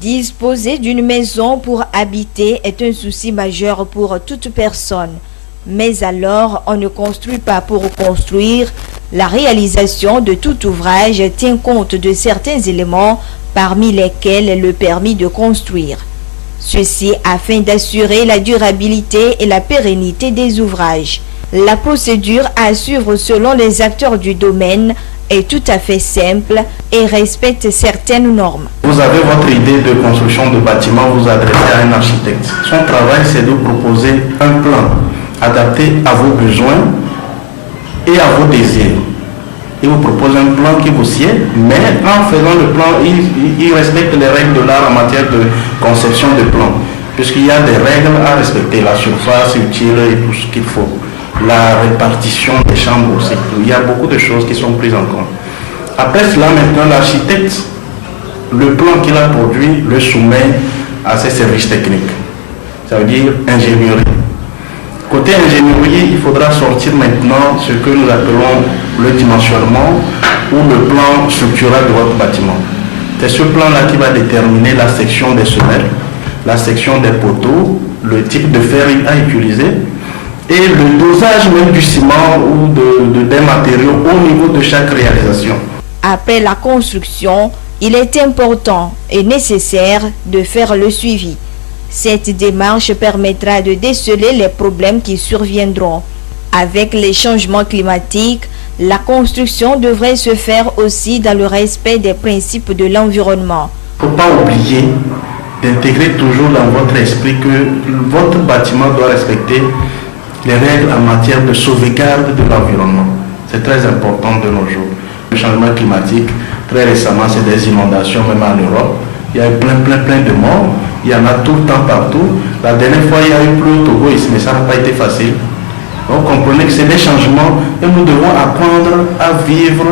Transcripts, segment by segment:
Disposer d'une maison pour habiter est un souci majeur pour toute personne. Mais alors, on ne construit pas pour construire. La réalisation de tout ouvrage tient compte de certains éléments, parmi lesquels le permis de construire. Ceci afin d'assurer la durabilité et la pérennité des ouvrages. La procédure à suivre selon les acteurs du domaine est tout à fait simple et respecte certaines normes. Vous avez votre idée de construction de bâtiment, vous adressez à un architecte. Son travail, c'est de proposer un plan adapté à vos besoins et à vos désirs. Il vous propose un plan qui vous sied, mais en faisant le plan, il respecte les règles de l'art en matière de conception de plan, puisqu'il y a des règles à respecter, la surface utile et tout ce qu'il faut. La répartition des chambres aussi. Il y a beaucoup de choses qui sont prises en compte. Après cela, maintenant, l'architecte, le plan qu'il a produit, le soumet à ses services techniques. Ça veut dire ingénierie. Côté ingénierie, il faudra sortir maintenant ce que nous appelons le dimensionnement ou le plan structural de votre bâtiment. C'est ce plan-là qui va déterminer la section des semelles, la section des poteaux, le type de fer à utiliser, et le dosage même du ciment ou des matériaux au niveau de chaque réalisation. Après la construction, il est important et nécessaire de faire le suivi. Cette démarche permettra de déceler les problèmes qui surviendront. Avec les changements climatiques, la construction devrait se faire aussi dans le respect des principes de l'environnement. Il ne faut pas oublier d'intégrer toujours dans votre esprit que votre bâtiment doit respecter les règles en matière de sauvegarde de l'environnement. C'est très important de nos jours. Le changement climatique, très récemment, c'est des inondations, même en Europe. Il y a eu plein de morts. Il y en a tout le temps partout. La dernière fois, il y a eu plus au Togo, mais ça n'a pas été facile. Donc, comprenez que c'est des changements et nous devons apprendre à vivre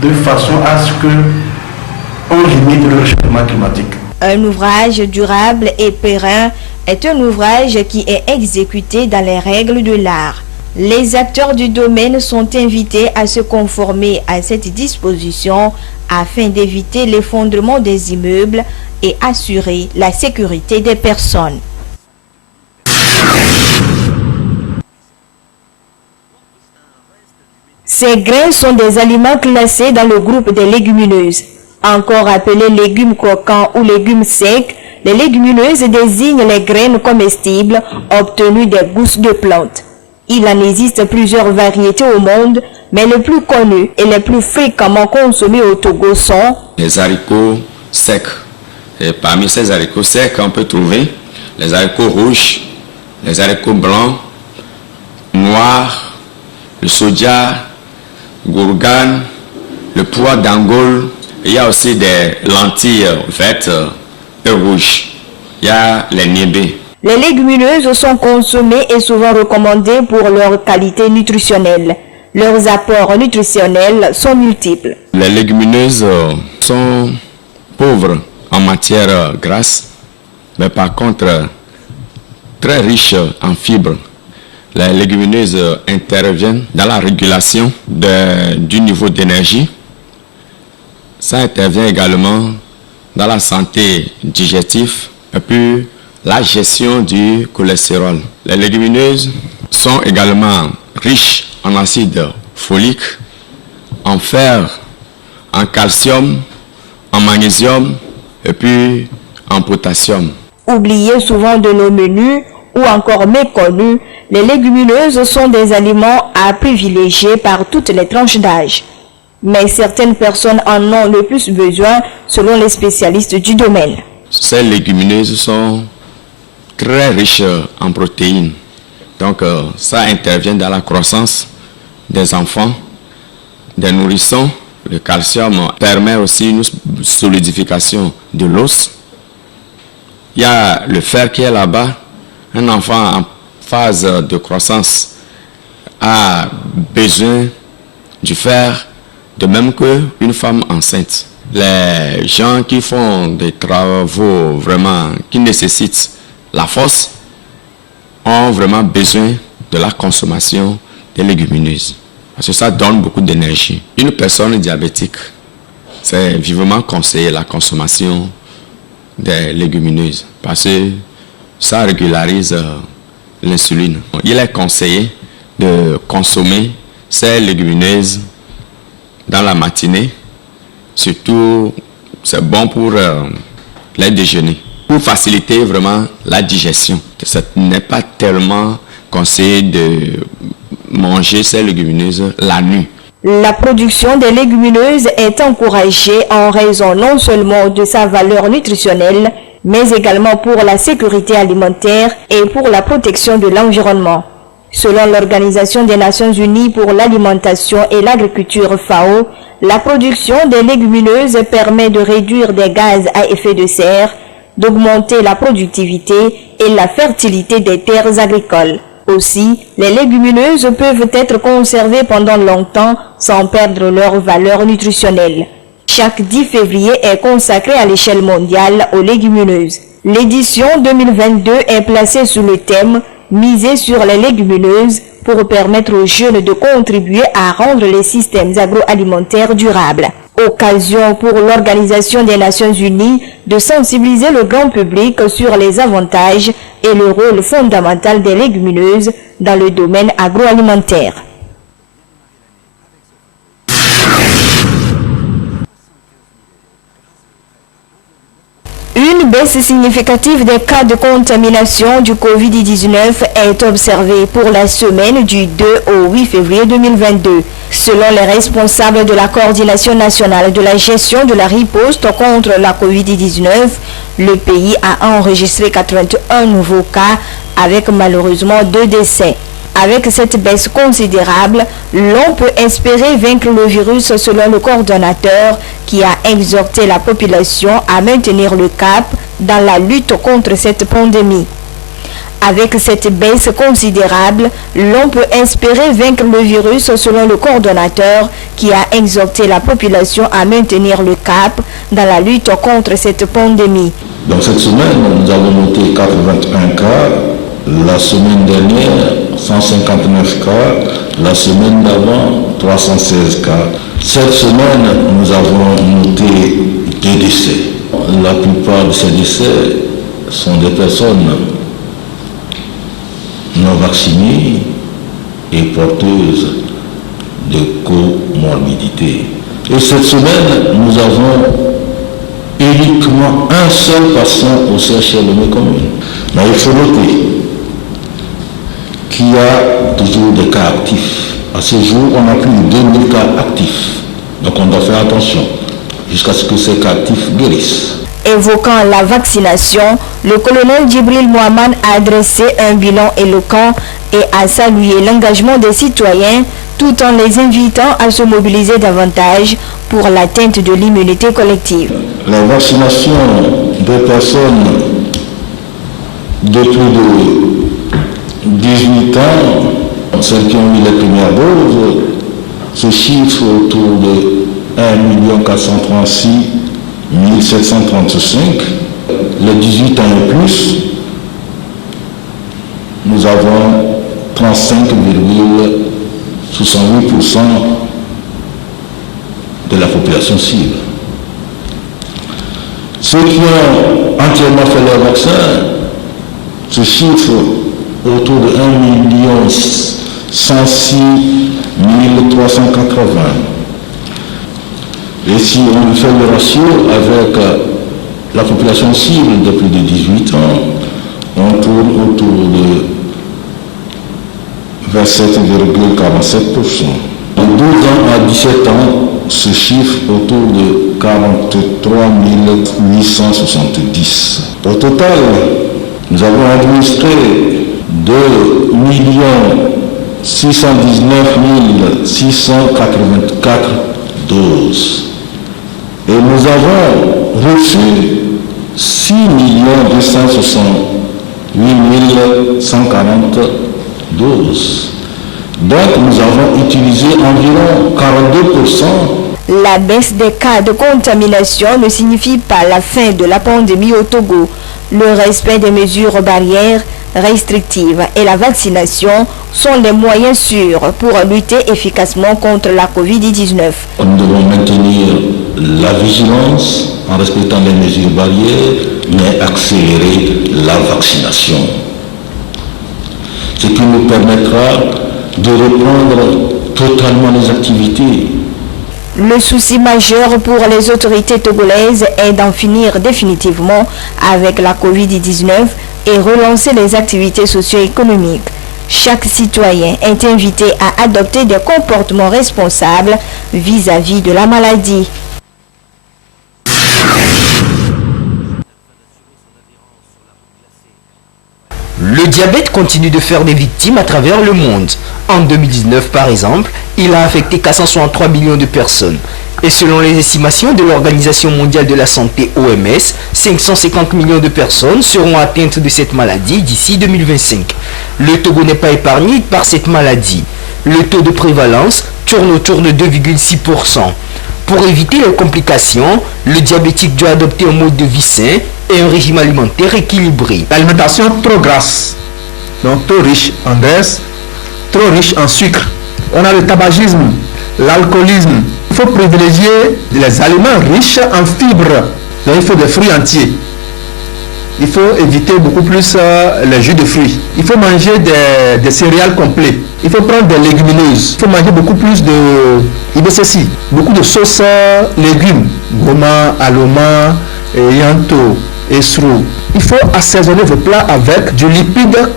de façon à ce qu'on limite le changement climatique. Un ouvrage durable et pérenne est un ouvrage qui est exécuté dans les règles de l'art. Les acteurs du domaine sont invités à se conformer à cette disposition afin d'éviter l'effondrement des immeubles et assurer la sécurité des personnes. Ces grains sont des aliments classés dans le groupe des légumineuses. Encore appelés légumes croquants ou légumes secs, les légumineuses désignent les graines comestibles obtenues des gousses de plantes. Il en existe plusieurs variétés au monde, mais les plus connues et les plus fréquemment consommées au Togo sont les haricots secs. Et parmi ces haricots secs, on peut trouver les haricots rouges, les haricots blancs, noirs, le soja, gourgane, le pois d'Angola. Il y a aussi des lentilles vertes et rouges. Il y a les niébés. Les légumineuses sont consommées et souvent recommandées pour leur qualité nutritionnelle. Leurs apports nutritionnels sont multiples. Les légumineuses sont pauvres en matière grasse, mais par contre très riches en fibres. Les légumineuses interviennent dans la régulation du niveau d'énergie. Ça intervient également dans la santé digestive et puis la gestion du cholestérol. Les légumineuses sont également riches en acide folique, en fer, en calcium, en magnésium et puis en potassium. Oubliées souvent de nos menus ou encore méconnues, les légumineuses sont des aliments à privilégier par toutes les tranches d'âge. Mais certaines personnes en ont le plus besoin selon les spécialistes du domaine. Ces légumineuses sont très riches en protéines. Donc ça intervient dans la croissance des enfants, des nourrissons. Le calcium permet aussi une solidification de l'os. Il y a le fer qui est là-bas. Un enfant en phase de croissance a besoin du fer, de même qu'une femme enceinte. Les gens qui font des travaux vraiment qui nécessitent la force ont vraiment besoin de la consommation des légumineuses. Parce que ça donne beaucoup d'énergie. Une personne diabétique, c'est vivement conseillé la consommation des légumineuses parce que ça régularise l'insuline. Il est conseillé de consommer ces légumineuses dans la matinée. Surtout, c'est bon pour les déjeuners, pour faciliter vraiment la digestion. Ce n'est pas tellement conseillé de manger ces légumineuses la nuit. La production des légumineuses est encouragée en raison non seulement de sa valeur nutritionnelle, mais également pour la sécurité alimentaire et pour la protection de l'environnement. Selon l'Organisation des Nations Unies pour l'alimentation et l'agriculture FAO, la production des légumineuses permet de réduire des gaz à effet de serre, d'augmenter la productivité et la fertilité des terres agricoles. Aussi, les légumineuses peuvent être conservées pendant longtemps sans perdre leur valeur nutritionnelle. Chaque 10 février est consacré à l'échelle mondiale aux légumineuses. L'édition 2022 est placée sous le thème « Miser sur les légumineuses » pour permettre aux jeunes de contribuer à rendre les systèmes agroalimentaires durables. Occasion pour l'Organisation des Nations Unies de sensibiliser le grand public sur les avantages et le rôle fondamental des légumineuses dans le domaine agroalimentaire. Une baisse significative des cas de contamination du Covid-19 est observée pour la semaine du 2 au 8 février 2022. Selon les responsables de la Coordination nationale de la gestion de la riposte contre la Covid-19, le pays a enregistré 81 nouveaux cas avec malheureusement 2 décès. Avec cette baisse considérable, l'on peut espérer vaincre le virus selon le coordonnateur qui a exhorté la population à maintenir le cap dans la lutte contre cette pandémie. Avec cette baisse considérable, l'on peut espérer vaincre le virus selon le coordonnateur qui a exhorté la population à maintenir le cap dans la lutte contre cette pandémie. Dans cette semaine, nous avons noté 81 cas. La semaine dernière, 159 cas. La semaine d'avant, 316 cas. Cette semaine, nous avons noté 2 décès. La plupart de ces décès sont des personnes non vaccinées et porteuses de comorbidités. Et cette semaine, nous avons uniquement un seul patient au CHLM commune. Mais il faut noter qu'il y a toujours des cas actifs. À ce jour, on a plus de 2000 cas actifs. Donc on doit faire attention jusqu'à ce que ces cas actifs guérissent. Évoquant la vaccination, le colonel Djibril Mohamed a dressé un bilan éloquent et a salué l'engagement des citoyens tout en les invitant à se mobiliser davantage pour l'atteinte de l'immunité collective. La vaccination des personnes de plus de 18 ans, celles qui ont eu les premières doses, se chiffre autour de 1 436 1735. Les 18 ans et plus, nous avons 35,68% de la population cible. Ceux qui ont entièrement fait leur vaccin se chiffrent autour de 1 106 380. Et si on fait le ratio avec la population cible de plus de 18 ans, on tourne autour de 27,47%. De 12 ans à 17 ans, ce chiffre autour de 43 870. Au total, nous avons administré 2 619 684 doses. Et nous avons reçu 6 268 140 doses. Donc nous avons utilisé environ 42%. La baisse des cas de contamination ne signifie pas la fin de la pandémie au Togo. Le respect des mesures barrières restrictives et la vaccination sont les moyens sûrs pour lutter efficacement contre la Covid-19. Nous devons maintenir la vigilance en respectant les mesures barrières, mais accélérer la vaccination. Ce qui nous permettra de reprendre totalement les activités. Le souci majeur pour les autorités togolaises est d'en finir définitivement avec la Covid-19 et relancer les activités socio-économiques. Chaque citoyen est invité à adopter des comportements responsables vis-à-vis de la maladie. Le diabète continue de faire des victimes à travers le monde. En 2019, par exemple, il a affecté 463 millions de personnes. Et selon les estimations de l'Organisation mondiale de la santé OMS, 550 millions de personnes seront atteintes de cette maladie d'ici 2025. Le Togo n'est pas épargné par cette maladie. Le taux de prévalence tourne autour de 2,6%. Pour éviter les complications, le diabétique doit adopter un mode de vie sain et un régime alimentaire équilibré. L'alimentation trop grasse, donc trop riche en graisse, trop riche en sucre. On a le tabagisme, l'alcoolisme. Il faut privilégier les aliments riches en fibres. Donc il faut des fruits entiers. Il faut éviter beaucoup plus les jus de fruits. Il faut manger des céréales complets. Il faut prendre des légumineuses. Il faut manger beaucoup plus de IBCC, beaucoup de sauces légumes, goma, aloma, yanto, esrou. Il faut assaisonner vos plats avec du lipide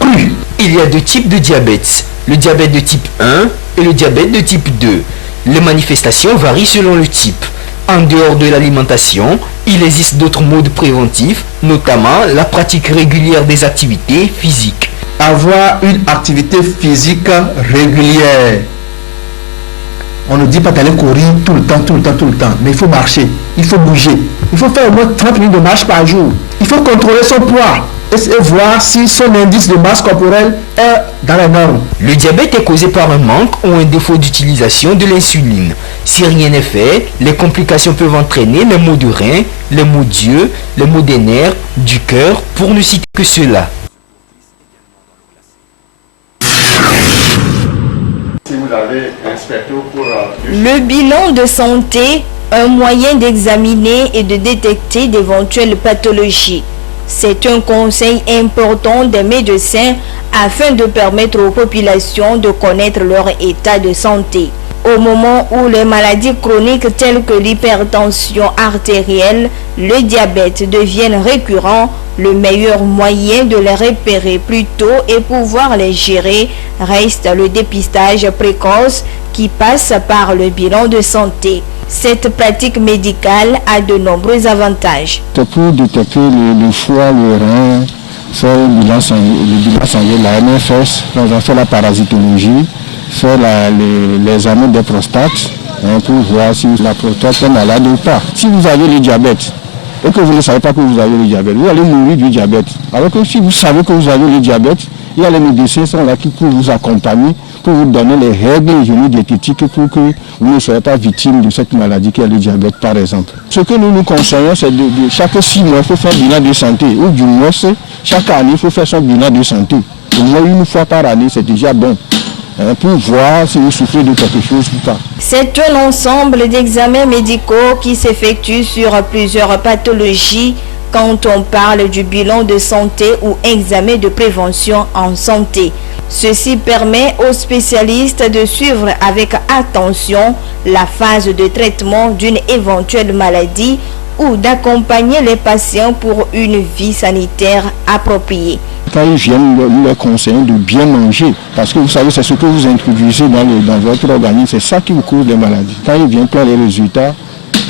cru. Il y a deux types de diabète, le diabète de type 1 et le diabète de type 2. Les manifestations varient selon le type. En dehors de l'alimentation, il existe d'autres modes préventifs, notamment la pratique régulière des activités physiques. Avoir une activité physique régulière. On ne dit pas d'aller courir tout le temps, mais il faut marcher, il faut bouger. Il faut faire au moins 30 minutes de marche par jour. Il faut contrôler son poids et voir si son indice de masse corporelle est dans les normes. Le diabète est causé par un manque ou un défaut d'utilisation de l'insuline. Si rien n'est fait, les complications peuvent entraîner les maux de rein, les maux d'yeux, les maux des nerfs, du cœur, pour ne citer que cela. Le bilan de santé, un moyen d'examiner et de détecter d'éventuelles pathologies. C'est un conseil important des médecins afin de permettre aux populations de connaître leur état de santé. Au moment où les maladies chroniques telles que l'hypertension artérielle, le diabète deviennent récurrents, le meilleur moyen de les repérer plus tôt et pouvoir les gérer reste le dépistage précoce qui passe par le bilan de santé. Cette pratique médicale a de nombreux avantages. C'est pour détecter le foie, le rein, faire le bilan sanguin, la NFS, on a fait la parasitologie, faire les examens des prostates pour voir si la prostate est malade ou pas. Si vous avez le diabète et que vous ne savez pas que vous avez le diabète, vous allez mourir du diabète. Alors que si vous savez que vous avez le diabète, il y a les médecins qui sont là qui peuvent vous accompagner, pour vous donner les règles diététiques pour que vous ne soyez pas victime de cette maladie qui est le diabète par exemple. Ce que nous nous conseillons, c'est de chaque 6 mois, il faut faire un bilan de santé, ou du moins chaque année, il faut faire son bilan de santé. Au moins une fois par année, c'est déjà bon, pour voir si vous souffrez de quelque chose ou pas. C'est un ensemble d'examens médicaux qui s'effectuent sur plusieurs pathologies quand on parle du bilan de santé ou examen de prévention en santé. Ceci permet aux spécialistes de suivre avec attention la phase de traitement d'une éventuelle maladie ou d'accompagner les patients pour une vie sanitaire appropriée. Quand ils viennent, nous leur conseillons de bien manger, parce que vous savez, c'est ce que vous introduisez dans votre organisme, c'est ça qui vous cause les maladies. Quand ils viennent prendre les résultats,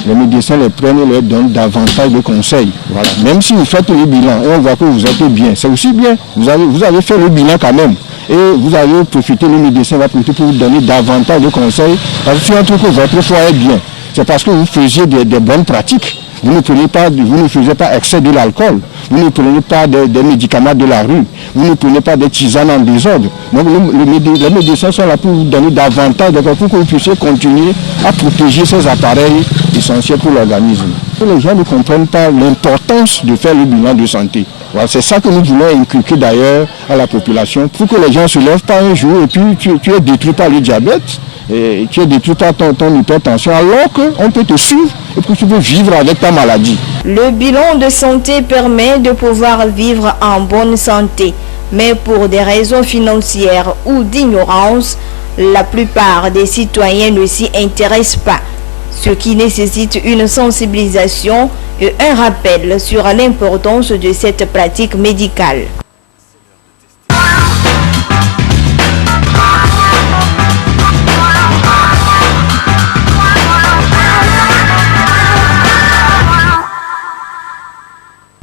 les médecins les prennent et leur donnent davantage de conseils. Voilà. Même si vous faites le bilan et on voit que vous êtes bien, c'est aussi bien. Vous avez fait le bilan quand même. Et vous avez profité, le médecin va profiter pour vous donner davantage de conseils. Parce que si on trouve que votre foie est bien, c'est parce que vous faisiez des bonnes pratiques. Vous ne faisiez pas excès de l'alcool. Vous ne prenez pas des médicaments de la rue. Vous ne prenez pas des tisanes en désordre. Donc les médecins sont là pour vous donner davantage pour que vous puissiez continuer à protéger ces appareils essentiels pour l'organisme. Les gens ne comprennent pas l'importance de faire le bilan de santé. Voilà, c'est ça que nous voulons inculquer d'ailleurs à la population, pour que les gens ne se lèvent pas un jour et puis tu es détruit par le diabète, et tu es détruit par ton hypertension, alors qu'on peut te suivre et puis tu peux vivre avec ta maladie. Le bilan de santé permet de pouvoir vivre en bonne santé, mais pour des raisons financières ou d'ignorance, la plupart des citoyens ne s'y intéressent pas, ce qui nécessite une sensibilisation et un rappel sur l'importance de cette pratique médicale.